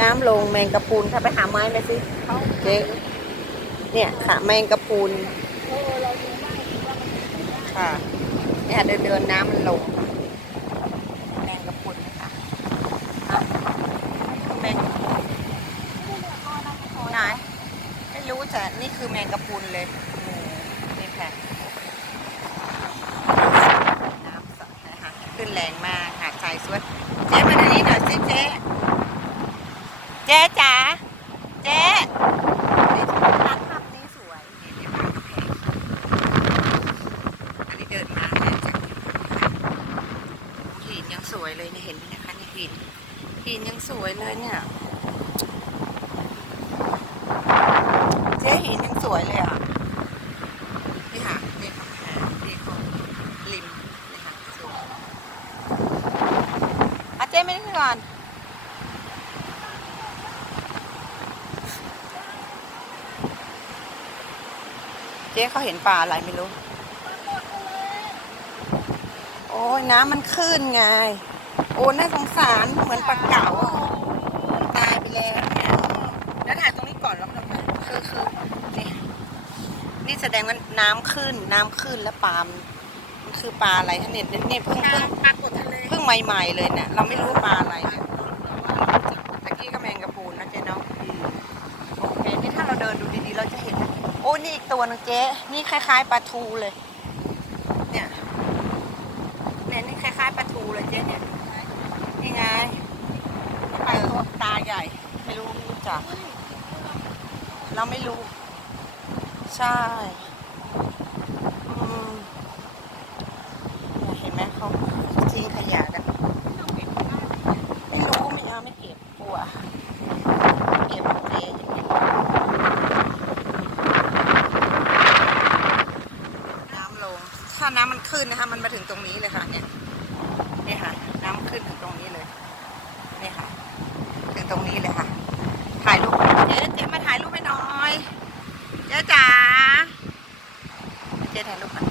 น้ำลงแมงกะพรุนถ้าไปหาไม้มาสิเจ๊เนี่ยค่ะ แมงกะพรุนค่ะเนี่ยเดินเดินๆน้ำมันลงค่ะแมงกะพรุนนะคะอะแมงไหนไม่รู้แต่นี่คือแมงกะพรุนเลยอืมนี่ค่ะน้ำสดนะคะขึ้นแรงมากหาดทรายสวยเจ๊มาทางนี้หน่อยสิเจ๊ เจ๊จ๋าเจ๊นี่ร้านภาพนี้สวยนี่เดี๋ยวมากำแพงอันนี้เดินมาเนี่ยจากหินยังสวยเลยเนี่ยเห็นไหมนะคะนี่หินหินยังสวยเลยเนี่ยเจ๊หินยังสวยเลยอะนี่ค่ะนี่กำแพงนี่ของริมนี่ค่ะสวยอะเจ๊ไม่ได้ก่อน จ๊เขาเห็นปลาอะไรไม่รู้ โอ้ยน้ำมันขึ้นไง โอ้น่าสงสารเหมือนปลาเก๋าอะตายไปแล้วเนี่ยแล้วถ่ายตรงนี้ก่อนแล้วกันนะคือคือนี่นี่แสดงว่าน้ำขึ้น น้ำขึ้นแล้วปลามันมันคือปลาอะไรคะเนี่ยเนี่ยเพิ่งเพิ่งปรากฏทะเลเพิ่งใหม่ ๆ เลยเนี่ยเราไม่รู้ว่าปลาอะไรเนี่ยตะกี้ก็แมงกะพรุนนะเจ๊เนาะโอเคนี่ถ้าเราเดินดูดีๆเราจะเห็นโอ้นี่อีกตัวนึงเจ๊นี่คล้าย ๆปลาทูเลย เนี่ยเนี่ยนี่คล้ายๆปลาทูเลยเจ๊เนี่ยนี่ไงปลาตัวตาใหญ่ ไม่รู้ไม่รู้จักเราไม่รู้ ใช่ น้ำมันขึ้นนะคะ มันมาถึงตรงนี้เลยค่ะ เนี่ยนี่ค่ะ น้ำขึ้นถึงตรงนี้เลยนี่ค่ะ ถึงตรงนี้เลยค่ะ ถ่ายรูปเจ๊เจ๊มาถ่ายรูปให้น้อยเจ๊จ๋าเจ๊ถ่ายรูปกัน